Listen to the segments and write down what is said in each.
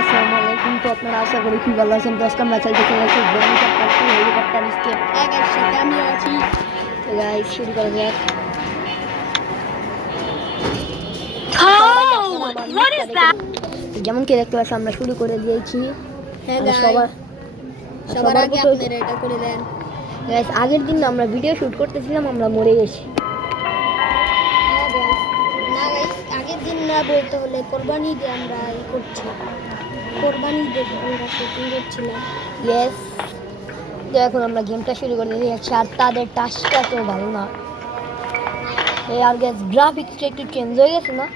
আসসালামু আলাইকুম। তো আপনারা আশা করি খুব ভালো আছেন। তো আজকে আমরা খেলতে চলেছি হেলিকপ্টার স্কেপ। একের সাথে আমিও আছি। তো গাইস শুরু করা যাক। যেমন কি দেখতে পাচ্ছি আমরা শুরু করে দিয়েছি। হ্যাঁ সবার আগে আপনারা এটা করে দেন। গাইস আগের দিন আমরা ভিডিও শুট করতেছিলাম, আমরা মরে গেছি। হ্যাঁ গাইস, না গাইস আগের দিন না বলতে হলে কোরবানি ঈদে আমরা করছি। কোরবানি ঈদে আমরা শুটিং করছিলাম। ইয়েস। তো এখন আমরা গেমটা শুরু করে দিয়েছি, আর তাদের টাচটা তো ভালো না। আর গাইস গ্রাফিক্সটা একটু চেঞ্জ হয়ে গেছে না?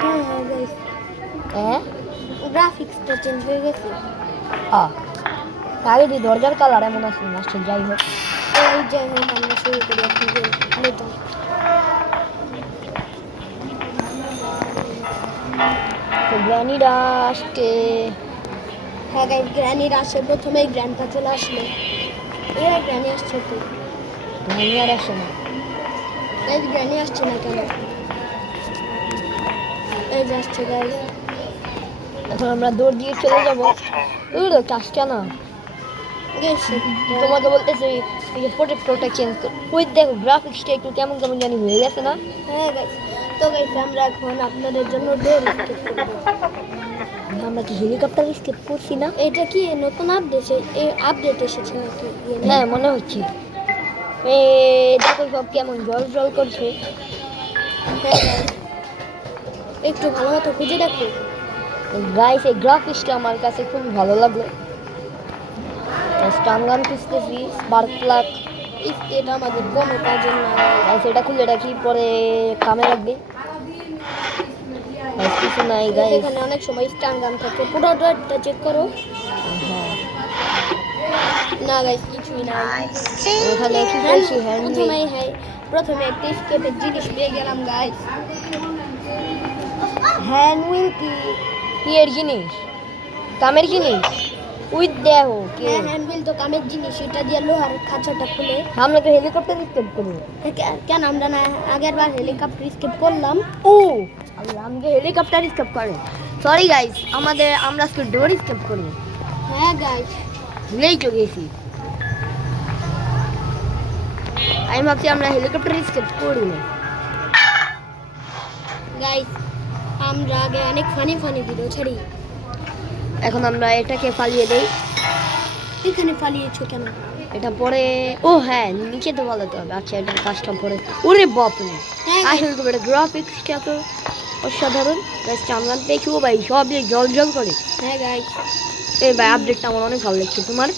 হ্যাঁ হ্যাঁ গাইস, হ্যাঁ গ্রাফিক্সটা চেঞ্জ হয়ে গেছে। আগে দিয়ে দরজার কালার এমন আছে না, সে যাই হোক। এই যাই হোক আমরা শুরু করি এখন গেম। তো গ্র্যানিরা আসতে হ্যাঁ গাইস, গ্র্যানির আসে প্রথমেই গ্র্যান্ডটা চলে আসলো। এরা গ্র্যানি আসছে তো। গ্র্যানি আর আসে না। গাইস গ্র্যানি আসছে না কেন? এই যে আসছে গাইস। এখন আমরা দৌড় দিয়ে চলে যাবো। কাজটা না গাইস তোমাকে বলতেছি, এই যে প্রোটেক্টরটা চেঞ্জ কর। ওই দেখো গ্রাফিক্সটা একটু কেমন কেমন জানি হয়ে গেছে না? হ্যাঁ গাইস, তো গাইস আমরা এখন আপনাদের জন্য ডোর স্কেপ করব। আমরা কি হেলিকপ্টার স্কেপ করছি না? এটা কি নতুন আপডেট? এই আপডেট এসেছে নাকি? হ্যাঁ মনে হচ্ছে। এই দেখো সব কেমন জল জল করছে। হ্যাঁ গাইস, একটু ভালো মতো খুঁজে দেখো। গাইস এই গ্রাফিক্সটা আমার কাছে খুব ভালো লাগলো। স্টানগান খুঁজতেছি, স্পার্ক প্লাগ। এটা আমাদের কোনো কাজের না। গাইস এটা খুলে রাখি, পরে কামে লাগবে। গাইস কিছু নাই গাইস। এখানে অনেক সময় স্টান গান থাকে, পুরো ডোরটা চেক করো। হ্যাঁ না গাইস কিছুই নাই। ওখানে কি বলছি হ্যান্ড প্রথমে একটা স্কেপের জিনিস পেয়ে গেলাম গাইস। হ্যান্ড উইল কি এর জিনিস? কামের জিনিস? উইথ দেখো কে হ্যাঁ হ্যান্ডবিল তো কামের জিনিস, এটা দিয়ে লোহার খাঁচাটা খুলে। আমরা তো হেলিকপ্টার স্কেপ করবো। কেন আমরা না আগের বার হেলিকপ্টার স্কেপ করলাম? ও আমরা হেলিকপ্টার স্কেপ করে, সরি গাইস, আমরা আজকে ডোর স্কেপ করবো। হ্যাঁ গাইস, ভুলেই তো গেছি। আমি ভাবছি আমরা হেলিকপ্টার স্কেপ করি না। গাইস আমরা আগে অনেক ফানি ভিডিও ছাড়ি। এখন আমরা এটাকে ফালিয়ে দেই। এখানে ফালিয়েছো কেন? এটা পরে ও হ্যাঁ নিচে তো ভালো হবে। আচ্ছা এটার কাজটা পরে। ওরে বাপরে, হ্যাঁ আসলে তো এটা গ্রাফিক্সটা তো অসাধারণ। গাইস আমরা দেখি ও ভাই সব জল জল করে। হ্যাঁ গাইস, এই ভাই আপডেটটা আমার অনেক ভালো লাগছে। তোমার?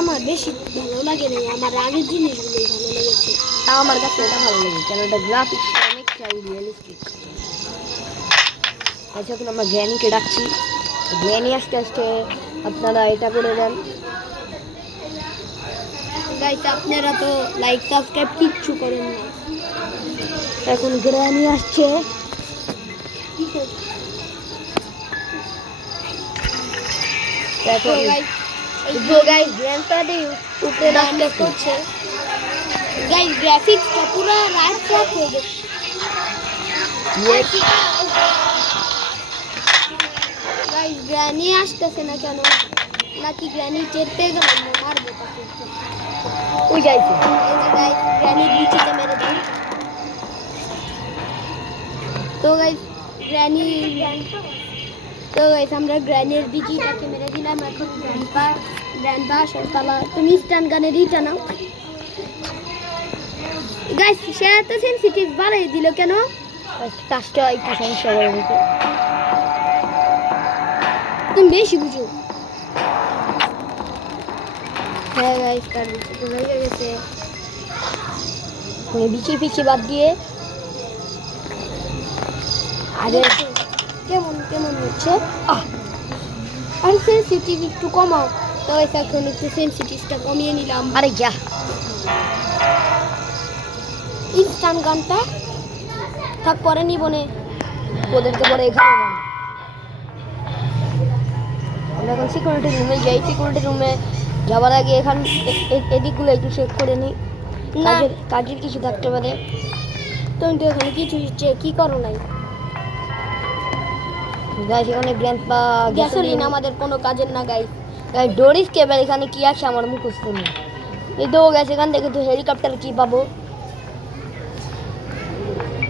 আমার বেশি ভালো লাগে না, আমার আগের জিনিসগুলোই ভালো লেগেছে। আমার কাছে এটা ভালো লাগে, কারণ এটা গ্রাফিক্স অনেকটাই রিয়েলিস্টিক। আচ্ছা এখন আমরা গ্র্যানিকে ডাকছি। গ্র্যানি আস্তে আস্তে আপনারা এটা করে দেন। গাইস আপনারা তো লাইক সাবস্ক্রাইব কিচ্ছু করেন না। এখন গ্র্যানি আসছে। তো গাইস গ্র্যান্ডটা উপরে ডান্স করছে। গাইস গ্রাফিক্সটা পুরো রাত হয়ে গেছে। গাইস গ্র্যানি আসতেছে না কেন? নাকি গ্র্যানি টের পেয়ে গেল? মারবো তাকে। ওই যাইছে। এই যে গাইস গ্র্যানি নিচেতে মেরে দেন। তো গাইস আমরা গ্র্যানির বিচিটাকে মেরে দিলাম। এখন গ্র্যান্ডপা আসার পালা। তুমি স্টান গানের ইটা নাও। গাইস সে এত সেনসিটিভ বাড়াই দিল কেন? কাজটা একটু সমস্যা করে দিতে। তুমি বেশি বুঝো। হ্যাঁ গাইস তার বিচিটা হয়ে গেছে। বিচি ফিচি বাদ দিয়ে আরে কেমন হচ্ছে? আর সেনসিটিভ একটু কমাও। তো এখন একটু সেনসিটিভটা কমিয়ে নিলাম। আরে যা ইনস্টান গানটা থাক পরে নিবনে। ওদেরকে পরে এখানে আমরা এখন সিকিউরিটি রুমে যাই। সিকিউরিটি রুমে যাওয়ার আগে এখান এদিকগুলো একটু চেক করে নিই। কাজের কিছু থাকতে পারে। তুমি তো এখানে কিছু কি করো নাই? গাইস এখানে গ্র্যান্ডপা গ্যাসোলিন আমাদের কোনো কাজের না গাইস। গাইস ডোরিস কেবল এখানে কি আছে আমার মুখস্থ নেই। এই তো গেছে এখান থেকে তো হেলিকপ্টার কি পাবো।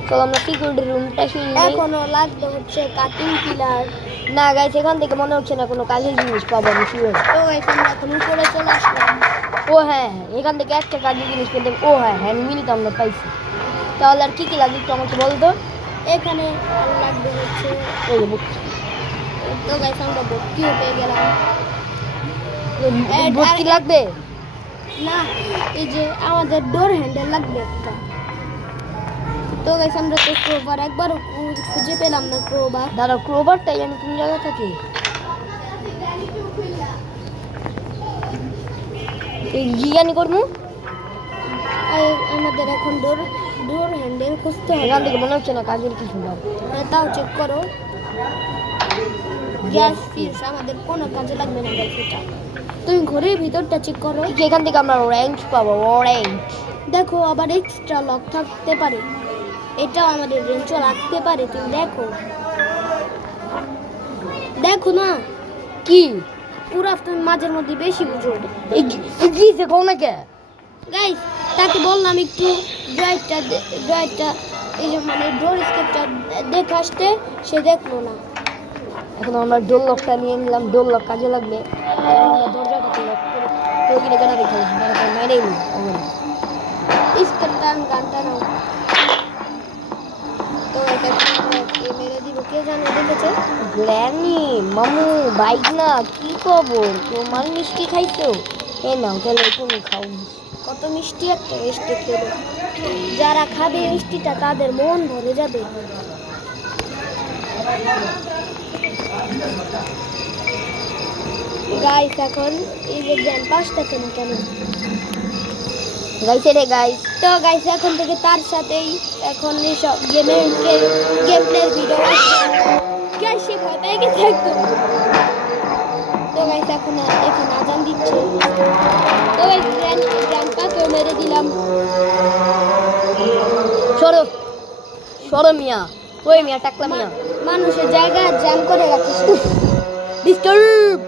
চলো আমরা সিকিউরিটি রুমটা শুনি। এখনো লাগবে হচ্ছে কাটিং পিলার। না গাইস এখান থেকে মনে হচ্ছে না কোনো কাজের জিনিস পাবো আমি শিওর। তো গাইস আমরা এখন উপরে চলে আসলাম। ও হ্যাঁ এখান থেকে একটা কাজের জিনিস পেতে। ও হ্যাঁ হ্যান্ড মিল তো আমরা পাইছি। তাহলে আর কি কি লাগবে একটু আমাকে বলতো। এখানে আর লাগবে হচ্ছে ওই যে বুক তো গাইস আমরা ভর্তিও পেয়ে গেলাম। বুক কি লাগবে? না এই যে আমাদের ডোর হ্যান্ডেল লাগবে একটা। তো গাইস আমরা তো ক্রোবার একবার খুঁজে পেলাম না ক্রোবার। দাঁড়াও ক্রোবারটাই আমি কোন জায়গায় থাকি। এই জিজ্ঞানি করবো আমাদের এখন ডোর হ্যান্ডেল খুঁজতে হবে। এখান থেকে মনে হচ্ছে না কাজের কিছু না। তাও চেক করো। গ্যাস ফিউজ আমাদের কোনো কাজে লাগবে না গাইস এটা। তুমি ঘরের ভিতরটা চেক করো। ঠিক এখান থেকে আমরা অরেঞ্জ পাবো অরেঞ্জ। দেখো আবার এক্সট্রা লক থাকতে পারে, এটাও আমাদের রেঞ্চও রাখতে পারে। তুমি দেখো দেখো না কি পুরা তুমি মাঝের মধ্যে বেশি বুঝো। কি সে কোন না কে গাইস তাকে বললাম একটু ড্রয়ারটা এই যে মানে ডোর স্কেপটা দেখে আসতে, সে দেখলো না। এখন আমরা ডোর লকটা নিয়ে নিলাম। ডোর লক কাজে লাগবে। আমরা দরজাটাকে লক করে কেউ কিনে কেনা রেখে মেরেই নি স্কেপটা গানটা নাও। তো এটা মেরে দিব, কে জানে দেখেছে। গ্র্যানি মামু বাইক না কি খবর তোমার মিষ্টি খাইছো? এ নাও তাহলে তুমি খাও। কত মিষ্টি একটা মিষ্টি খেলো। যারা খাবে মিষ্টিটা তাদের মন ভরে যাবে। গাইস এখন এই যে জ্ঞান পাঁচটা কেন কেন গাইছে রে গাইস। তো গাইস এখন থেকে তার সাথেই এখন সব গেম প্লের ভিডিও গাইস সে ভয় পেয়ে গেছে একদম। তো গাইস এখন এখানে আজান দিচ্ছে। তো গাইস গ্র্যান্ডপাকেও মেরে দিলাম। সরো সরো মিয়া। ওই মিয়া টাকলা মিয়া মানুষের জায়গা জ্যাম করে রাখিস। ডিস্টার্ব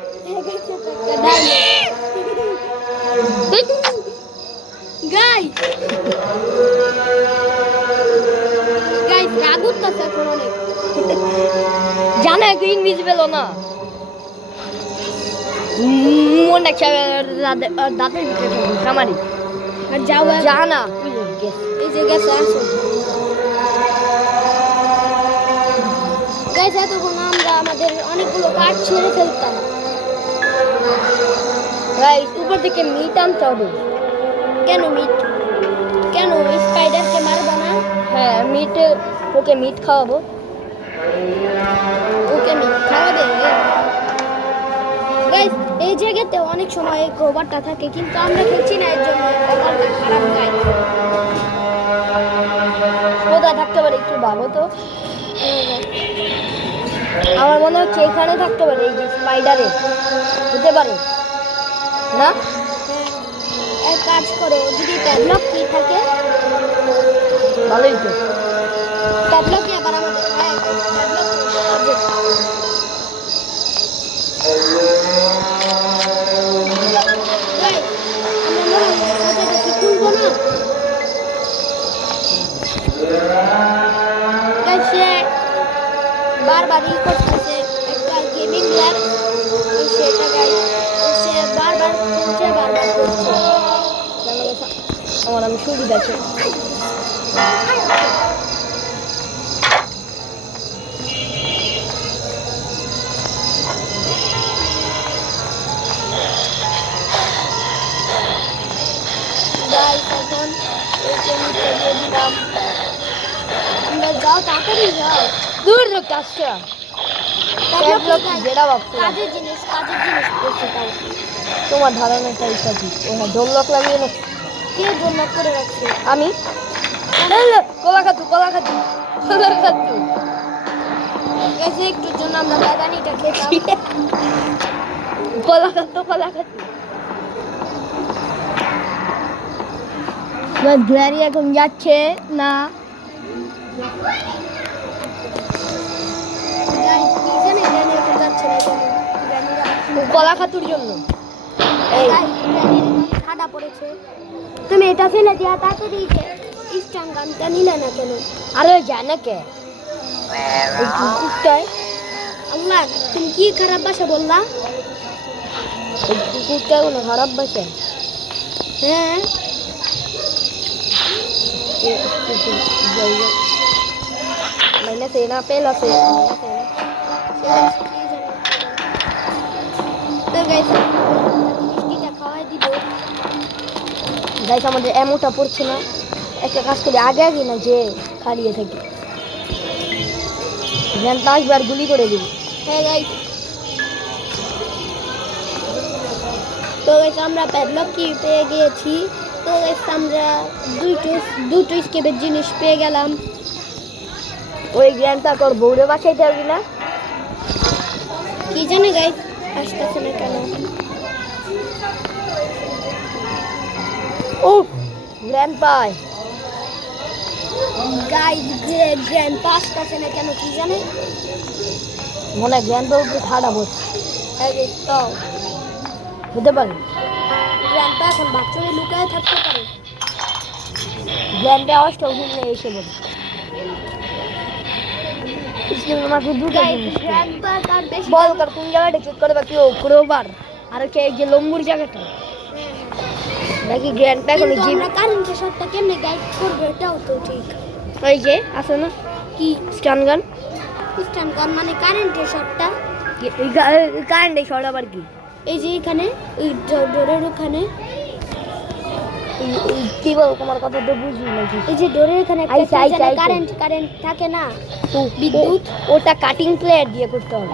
গাইস আগুন তো এখন অনেক জানা কি ইনভিজিবল না মনে দাঁতের ভিতরে খামারি আর যাও জানা এই যে গেছে আসো। গাইস এতক্ষণ আমরা আমাদের অনেকগুলো কাঠ ছেড়ে ফেলতাম। গাইস উপর থেকে মিট আনতে হবে। কেন মিট? কেন স্পাইডারকে মারবা না? হ্যাঁ মিট ওকে মিট খাওয়াবো। ওকে মিট খাওয়াবে। গাইস এই জায়গাতে অনেক সময় কভারটা থাকে কিন্তু আমরা খেলছি না, এর জন্য কভারটা খারাপ গাইস। কোথায় থাকতে পারে একটু ভাবো তো। আমার মনে হচ্ছে এখানে থাকতে পারে এই যে স্পাইডারে হতে পারে না। এক কাজ করো, যদি ট্যাবলক কি থাকে ভালোই তো। ট্যাবলকে আবার আমাদের বারবার ই করতেছে একটা গেমিং ল্যাব, সেটা গাইস সে বারবার করছে। আমার আমি সুবিধা আছে। গাইস এখন দিলাম। আমরা যাও তাড়াতাড়ি যাও। দূর লোক আসছে যেটা ভাবছো কাজের জিনিস করছে তাও। তোমার ধারণাটাই সঠিক। ও হ্যাঁ ডোর লক লাগিয়ে না কে জন্য করে রাখছে? আমি কলা খাতু গেছে একটুর জন্য আমরা বাগানিটা খেতাম। কলা খাতু গ্যারি এখন যাচ্ছে না। গাইস কি যেন জানে গ্রানি এখন যাচ্ছে না কেন গ্রানিরা কলা খাতুর জন্য এই ঠাডা পড়েছে তুমি এটা ফেলে দিয়া তাড়াতাড়ি স্টান গানটা নিলে না কেন আরে জানে কে এই কুকুরটায় আল্লাহ তুমি কি খারাপ ভাষা বললা এই কুকুরটা কোনো খারাপ বাসে হ্যাঁ मैंने सेना पे लसे তো গাইস মিষ্টিটা খাওয়াই দিব গাইস আমাদের এমোটা পড়ছে না একটা কাজ করে আগে আগে না যে খালিয়ে থাকি জ্ঞান আসবার গুলি করে দিব হ্যাঁ গাইস তো গাইস আমরা প্যাডলক কি পেয়ে গিয়েছি তো গাইস আমরা দুটো স্কেপের জিনিস পেয়ে গেলাম ওই জ্ঞানটা তোর বউরে বাসাইতে পারবি না কি জানে গাইস আসতেছে না কেন ও জ্ঞান পায় গাইস গ্র্যান্ড পাস আসতেছে না কেন কি জানে মনে হয় জ্ঞান তো ঠাডা বসে হ্যাঁ গাইস তো বুঝতে পারি গ্র্যান্ড পা এখন বাথরুমে লুকায় থাকতে পারে জ্ঞানটা অষ্ট ঘুমনে এসে বলে মাত্র দুটো গাইস জিনিস গ্র্যান্ড পা তার বেশি বল কর কোন জায়গাটা চেক করবে কি ও ক্রোবার আর হচ্ছে এই যে লম্বুর জায়গাটা নাকি জ্ঞানটা এখন কিন্তু জিম আমরা কারেন্টের শটটা কেমনে গাইড করব এটাও তো ঠিক ওই যে আছে না কি স্টান গান স্ট্যান্ড গান মানে কারেন্টের শটটা কারেন্ট এই শর্ট আবার কি এই যে এখানে ওই ডোরের ওখানে কি বল তোমার কথা তো বুঝি নাকি এই যে ডোরের এখানে আইসা, আইসা, আইসা। কারেন্ট থাকে না বিদ্যুৎ বিদ্যুৎ ওটা কাটিং প্লেয়ার দিয়ে করতে হবে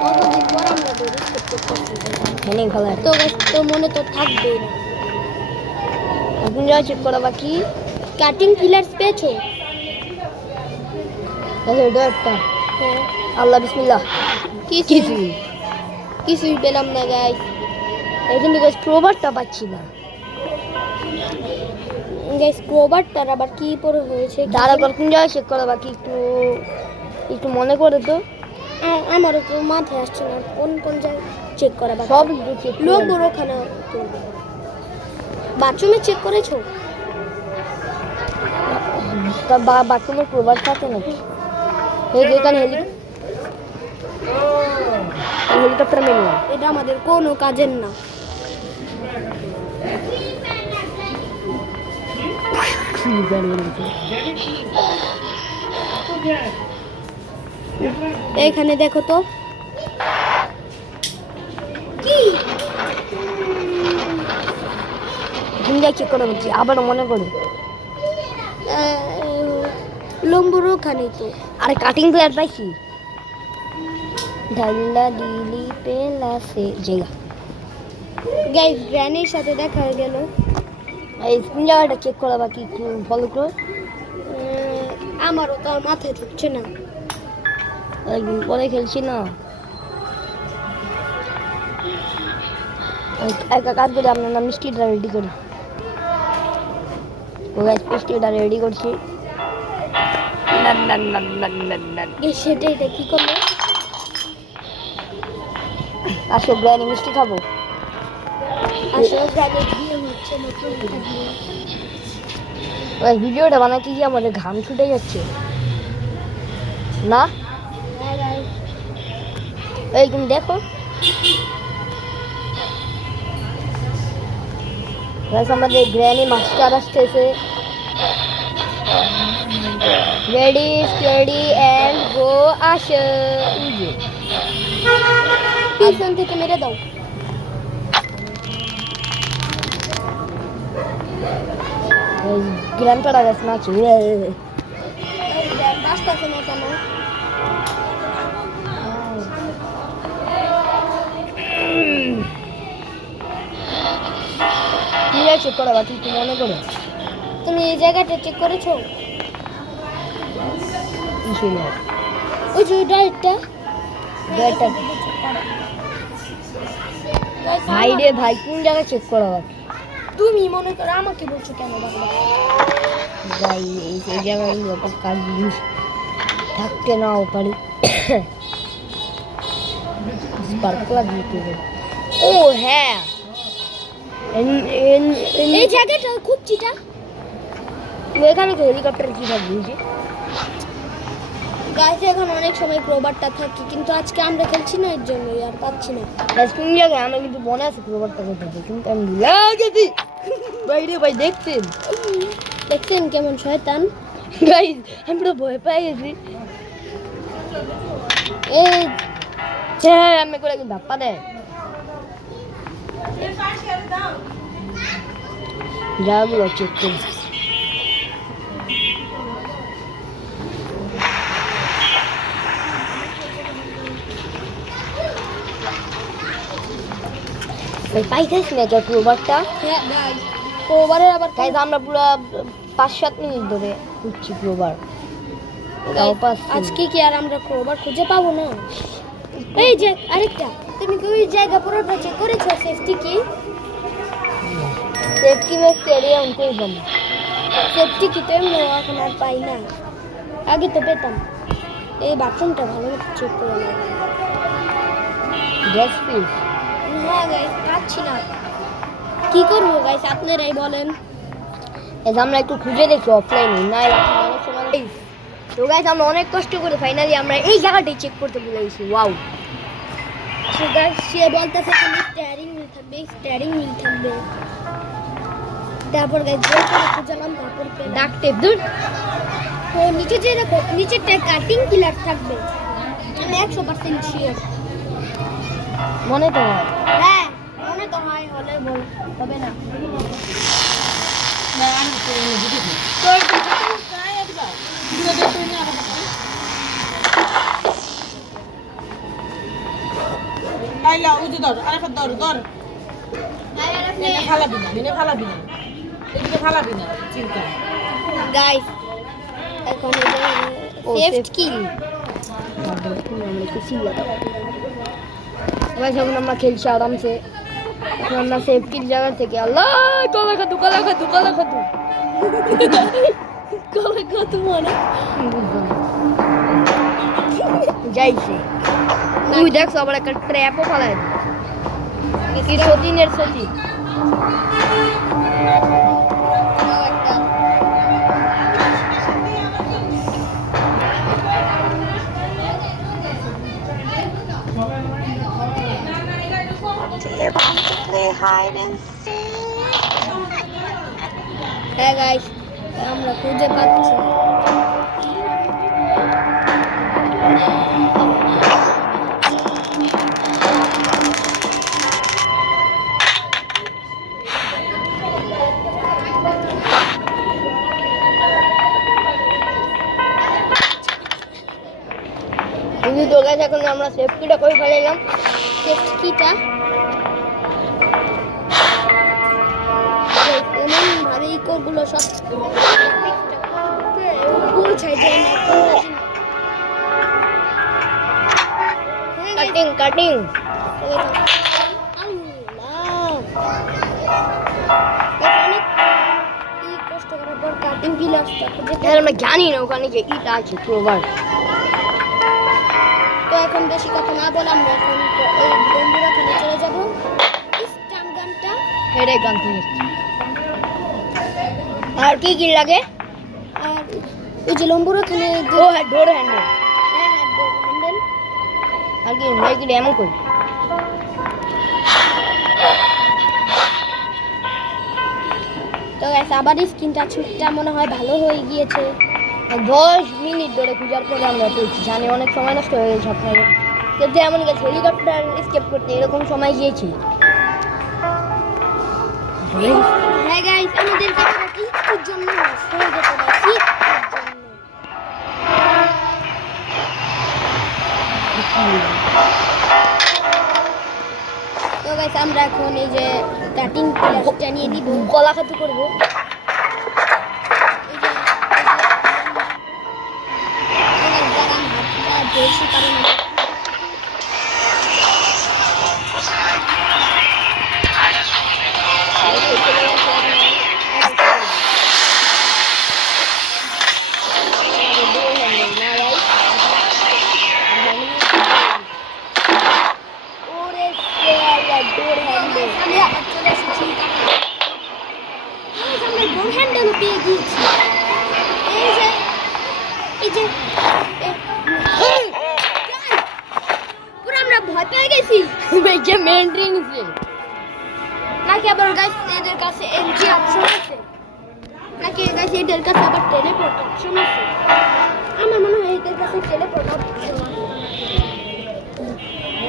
কতদিন পর আমরা ডোর স্কেপ করতেছি হেনে খেলা তো guys, তো মনে তো থাকবেই না এখন যা চেক করা বাকি কাটিং পিলার্স পেয়েছো এটা একটা হ্যাঁ আল্লাহ বিসমিল্লাহ কিছুই পেলাম না গাইস এই কিন্তু ক্রোবারটা পাচ্ছি না গাইস ক্রোবারটার আবার কি পরে হয়েছে কি দাঁড়া জানি? কর কোন জায়গায় চেক করা বাকি একটু একটু মনে করে তো আমারও তো মাথায় আসছে না কোন কোন জায়গায় চেক করা বাকি সব চেক লোক বড় ওখানে বাথরুমে চেক করেছো তা বাথরুমের ক্রোবার থাকে নাকি এই যে এখানে হেলিকপ্টার মেনু এটা আমাদের কোনো কাজের না এখানে দেখো তো কি কোন জায়গায় চেক করা বলছি আবার মনে করো লম্বুর ওখানেই তো আরে কাটিং প্লেয়ার পাইছি ঢাল্লা দিলি পেলাসে জায়গা গাইস গ্র্যানির সাথে দেখা হয়ে গেল এই কোন জায়গাটা চেক করা বাকি একটু ফলো করো আমারও তো আর মাথায় ঢুকছে না একদিন পরে খেলছি না একা কাজ করে আপনার নাম মিষ্টিটা রেডি করি ও গাছ মিষ্টিটা রেডি করছি সেটাই কি করলো আসো গ্র্যানি মিষ্টি খাবো আসলে গ্র্যানি বিয়ে হচ্ছে নতুন বিয়ে। ওই ভিডিওটা বানাতে গিয়ে আমাদের ঘাম ছুটে যাচ্ছে না হ্যাঁ guys, এই তুমি দেখো গাইস আমাদের গ্র্যানি মাস্টার আসতেছে রেডি স্টেডি এন্ড গো আসো পিছন থেকে মেরে দাও গ্র্যান্ডপাড়া গাছ নাচু বাসটাছে না কেন ঠিক আছে করা বাকি একটু মনে করো তুমি এই জায়গাটা চেক করেছো কিছুই না ওই যে ডাইরেক্টটা ব্যাটার ভাই রে ভাই কোন জায়গায় চেক করা বাকি তুমি মনে করো আমাকে বলছো কেন বাবা ভাই এই জায়গায় কাজ জিনিস থাকতে নাও পারি। স্পার্ক লাগিয়ে দেবে। ও হ্যাঁ, এই জায়গাটা খুব চিটা। এখানে তো হেলিকপ্টার কি থাকবে এই যে গাইস এখন অনেক সময় ক্রোবারটা থাকে, কিন্তু আজকে আমরা খেলছি না, এর জন্যই আর পাচ্ছি না। কোন জায়গায় আমার কিন্তু মনে আছে প্রবারটা কোথায়, কিন্তু আমি ভুলে গেছি। বাইরে ভাই দেখছেন দেখছেন কেমন শয়তান গাইস, আমি পুরো ভয় পেয়ে গেছি। এই হ্যাঁ আমি করে কিন্তু ধাপ্পা দেয় যাগুলো চেক করি। পাইছিস না তোর প্রবারটা? হ্যাঁ গাইস, ক্রোবারের আবার গাইস আমরা পুরো 5-7 মিনিট ধরে খুঁজছি প্রবার, তাও পাচ্ছি না। আজকে কি আর আমরা ক্রোবার খুঁজে পাবো না? এই যে আরেকটা, তুমি কি ওই জায়গা পুরোটা চেক করেছো সেফটি কি? সেফটি ম্যাক্স এরিয়া উনকোই বন্ধ। সেফটি কি তো এমনি এখন আর পাই না, আগে তো পেতাম। এই বাথরুমটা ভালো মতো চেক করে নাও। গ্যাস পিস হ্যাঁ গাইস, পাচ্ছি না, কি করবো গাইস আপনারাই বলেন। এই যে আমরা একটু খুঁজে দেখি অফলাইনে, না এরকম অনেক সময়। তো গাইস আমরা অনেক কষ্ট করে ফাইনালি আমরা এই জায়গাটাই চেক করতে ভুলে গেছি। ওয়াও, সে গাইস সে বলতেছে খালি স্টিয়ারিং হুইল থাকবে, স্টিয়ারিং হুইল থাকবে। তারপর গাইস জোর করে খুঁজলাম, তারপর পেলাম। ডাক টেপ দূর। তো নিচে যে দেখো, নিচেরটা কাটিং কিলার থাকবে, আমি 100% শিওর। মনে তো হয়। হ্যাঁ মনে তো হয়, হলে বল হবে না। তোর আইলা উজু ধর, আরেকটা ধর ধর। এনে ফালাবি না, এনে ফালাবি না, এদিকে ফালাবি না, চিন্তা। গাইস এখন ও, সেফট কি? গাইস এখন আমরা খেলছি আরামসে। এখন আমরা সেফটির জায়গা থেকে আল্লাহ কলা খাতু কলা খাতু কলা খাতু কবে কত মনে যাইছে। তুই দেখছো আবার একটা ট্র্যাপও ফালায় কি সতীনের সতী। হ্যাঁ গাইস, আমরা খুঁজে পাচ্ছি না। কিন্তু তো গাইস এখন আমরা সেফটিটা করে ফেলাইলাম। সেফট কিটা এমন ভাবে ইকোগুলো সব পৌঁছায় যায় না। কাটিং কাটিং কষ্ট করার পর কাটিং গিলাসটা খুঁজে আমরা জানি না ওখানে যে ইটা আছে প্রবার। তো এখন বেশি কথা না বলে আমরা এখন এই বন্ধুরা ওখানে চলে যাবো। স্টান গানটা হেডে গান থেকে আর কি কি লাগে? আর ওই যে লম্বুর ওখানে ও হ্যাঁ ডোর হ্যান্ডেল। হ্যাঁ হ্যাঁ হ্যান্ডেল। আর কি মেয়েকে এমন করি। তো গাইস আবার স্ক্রিনটা ছুটটা মনে হয় ভালো হয়ে গিয়েছে। 10 মিনিট ধরে খোঁজার পরে আমরা পেয়েছি। জানি অনেক সময় নষ্ট হয়ে গেছে আপনাদের, কিন্তু এমন গেছে হেলিকপ্টার স্কেপ করতে এরকম সময় গিয়েছি। হ্যাঁ গাইস আমাদের ক্যামেরাটা একটুর জন্য হয়ে যেতে পারছি। তো গাইস আমরা এখন এই যে কাটিং প্লাসটা নিয়ে দিব, গলা খাতু করবো। এই যে গরম হাতটা বেশি কারণ হ্যান্ডেল পেয়ে গিয়েছি। এই যে এই যে পুরো আমরা ভয় পেয়ে গেছি। এই যে মেন্ট্রি নিছে নাকি আবার গাইস এদের কাছে এনজি অপশন আছে, নাকি গাইস এদের কাছে আবার টেলিপোর্ট অপশন আছে। আমার মনে হয় এদের কাছে টেলিপোর্ট অপশন আছে।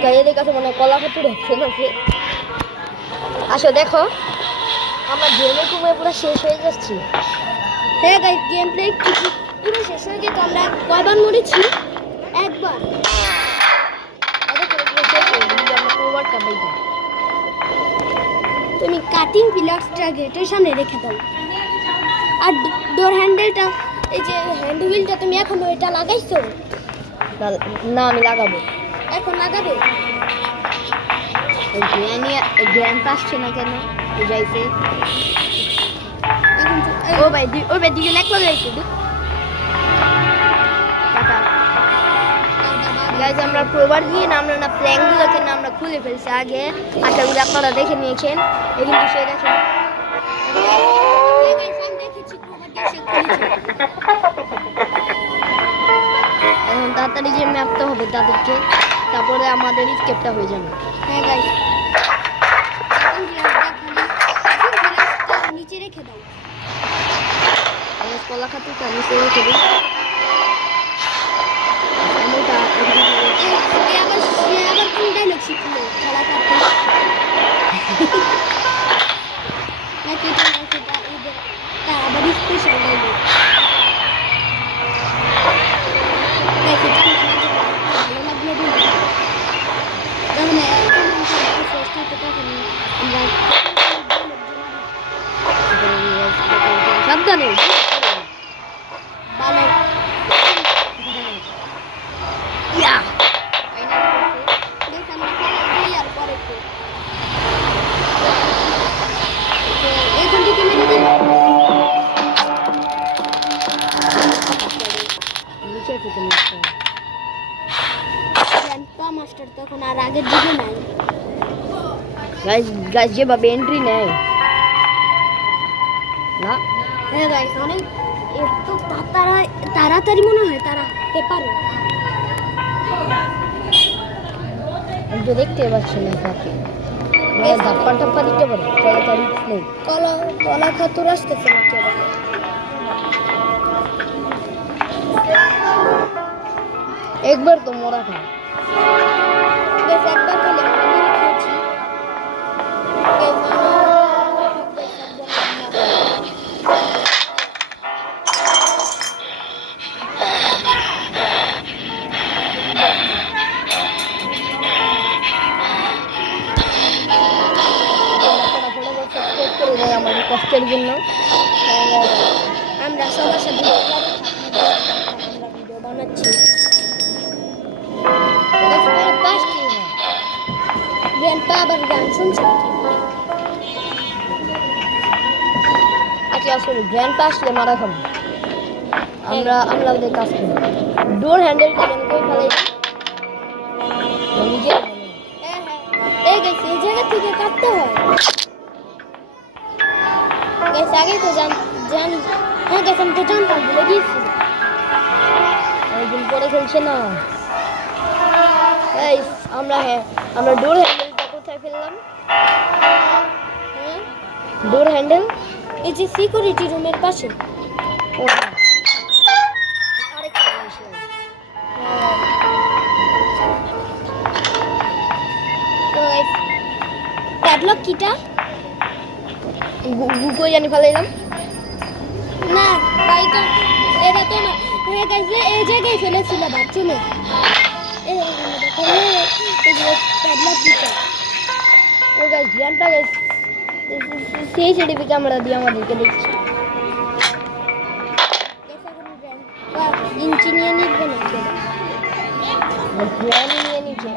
গাইদের কাছে মনে হয় কলা খাতুর অপশন আছে। আসো দেখো আমরা গেমে ঘুমে পুরো শেষ হয়ে যাচ্ছি। হ্যাঁ গাইস গেম প্লে পুরো শেষ হয়ে গেছে। আমরা কয়বার মরেছি? একবার। তুমি কাটিং পিলার্সটা গেটের সামনে রেখে দাও, আর ডোর হ্যান্ডেলটা, এই যে হ্যান্ড হুইলটা তুমি এখন এটা লাগাইছো? না আমি লাগাবো। এখন লাগাবে? গ্র্যান্ড পাসছে না কেন যাইছে? এখন ও ভাই দুজন এক লগে যাইছে। গাইজ আমরা প্রবার দিয়ে না আমরা না প্ল্যানগুলোকে না আমরা খুলে ফেলছি আগে। আশা করি আপনারা দেখে নিয়েছেন। এই কিন্তু সে দেখেন এখন তাড়াতাড়ি যে ম্যাপটা হবে তাদেরকে, তারপরে আমাদের স্কেপটা হয়ে যাবে। হ্যাঁ গাইস নিচে রেখে দাও। কলা খাতুটা নিচে রেখে দিই। আবার কোন ডায়লগ শিখলো? খেলা কাটতে নাকি তার আবার স্পেশাল ডায়লগ? দেখি ভালো লাগলো সাবধানে ভালো। ইয়া এখান থেকে মেরে দিন। নিচে থেকে নিচে গ্র্যান্ডপা মাস্টার তখন আর আগের দিকে নাই। গাইজ যেভাবে এন্ট্রি নেয় না। হ্যাঁ গাইস অনেক একটু তাড়াতাড়ি মনে হয় তারা পেপারে। আমি তো দেখতে পাচ্ছি না কাকে। ধাপ্পা টাপ্পা দিতে পারে তাড়াতাড়ি নেই। কলা খাতুর আসতেছে না কেন? একবার তো মরা খা। বেশ একবার খেলে আমরা মেরে খেয়েছি। আমাদের কষ্টের জন্য আমরা সবার সাথে আমরা ভিডিও বানাচ্ছি। গ্র্যান্ডপা আবার গান শুনছে নাকি? আচ্ছা আসলে গ্র্যান্ড পা আসলে মারা খাবো। আমরা ওদের কাজ করি। ডোর হ্যান্ডেলটা যেন কই ফেলাই নিজে। হ্যাঁ এই গেছে এই জায়গা থেকে কাটতে হয়। গেছে আগে তো জানি। হ্যাঁ গেছে আমি তো জানতাম, ভুলে গিয়েছি। অনেকদিন পরে খেলছে না। এই আমরা ডোর হ্যান্ডেলটা কোথায় ফেললাম? হ্যাঁ ডোর হ্যান্ডেল এই যে সিকিউরিটি রুমের পাশে। আরেকটা জিনিস নাই। প্যাডলক কিটা? কই জানি ফেলাইলাম। না ভাই তো এটা তো না হয়ে গেছে। এই জায়গায় ফেলেছিল বাথরুমে। এই দেখো এই যে প্যাডলক কিটা। ও guys grandpa guys CCTV camera দিয়ে আমাদেরকে দেখছে। ইঞ্চি নিয়ে নিবে না গ্র্যান্ড নিয়ে নিচ্ছে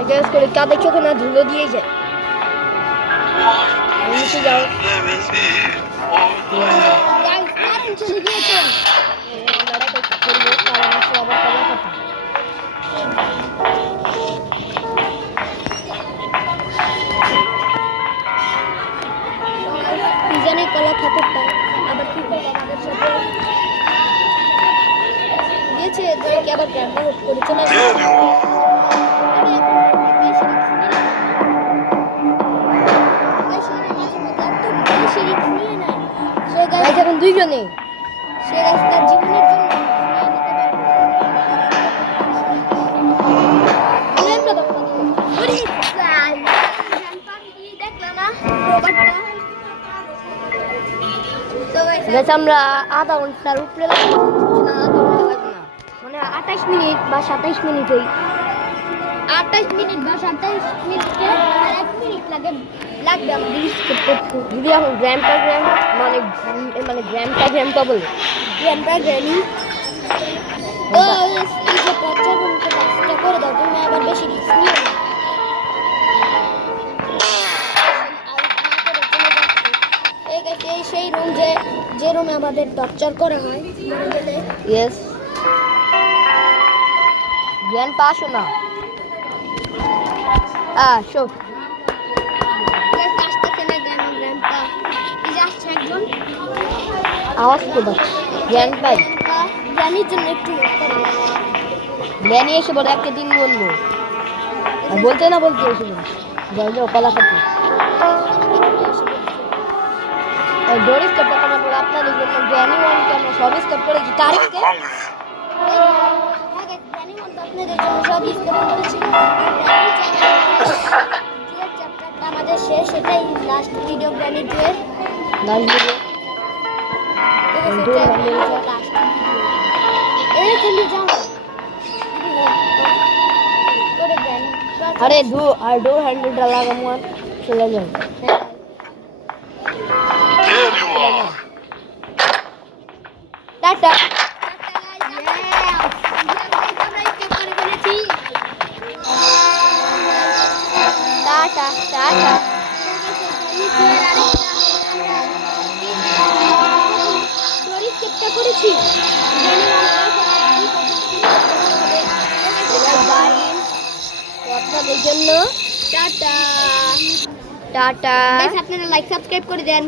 এটা করে কাদের চোখে না ধুলো দিয়ে যায়। নিচে যাও। গাইস কারেন্ট চলে গিয়েছে। আমরা এটা করবো কারণ আসলে আবার কলা খাবো। পিজানে কলা চলে There you are. আমি এখন বেশি রিস্ক নিই না। বেশি মাঝে মধ্যে একদম বেশি রিস্ক নিয়ে নেয়। সে গাইস গাইস এখন দুইজনে সে গাইস তার জীবনের জন্য নিয়ে নিতে পারবে। আমরা তো ওরে গাই জানপানি দেখলা না রোবটটা। তো গাইস গাইস আমরা আধা ঘন্টার উপরে লাগবে না, আধা ঘন্টা লাগবে না, মানে 28 মিনিট বা 27 মিনিটেই 28 মিনিট বা 27 মিনিটে আর 1 মিনিট লাগবে আমাদের স্কিপ করতে। যদি এখন গ্র্যান্ড গ্রাম মানে গ্র্যান্ডটা বলে গ্র্যান্ডপা গ্র্যানি তো এই যে বাচ্চা রুমকে কাজটা করে দাও, তুমি আবার বেশি রিস্ক নিও না। এই গাইস এই সেই রুম যে রুমে আমাদের টর্চার করা হয় মরে গেলে। ইয়েস গ্র্যান্ডপা আসো না শো গাইস আসতেছে না গ্র্যান্ডপা, এই যে আসছে একজন আওয়াজ কোথায় গ্র্যান্ডপাই গ্র্যানির জন্য একটু wait করো। গ্র্যানি এসে বলে একটা দিন বলবো আর বলতে না বলতে এসে বলে যাও কলা খাতে ডোর স্টেপ করার পর আপনাদের জন্য গ্র্যানি ওয়ানকে আমরা সব স্টেপ করেছি তারিখকে I'm hungry. হ্যাঁ গাইস গ্র্যানি বলতে আপনাদের জন্য সব স্কিপ করেছি। আর গ্র্যানি চ্যাপ্টারটা আমাদের শেষ, সেটাই লাস্ট ভিডিও গ্র্যানি টুয়ের। লাস্ট ভিডিও আরে ডোর হ্যান্ডেলটা লাগামো আর চলে যাও There you are. Tata tata tata করেছি আপনাদের জন্য টাটা। টাটা আপনারা লাইক সাবস্ক্রাইব করে দেন।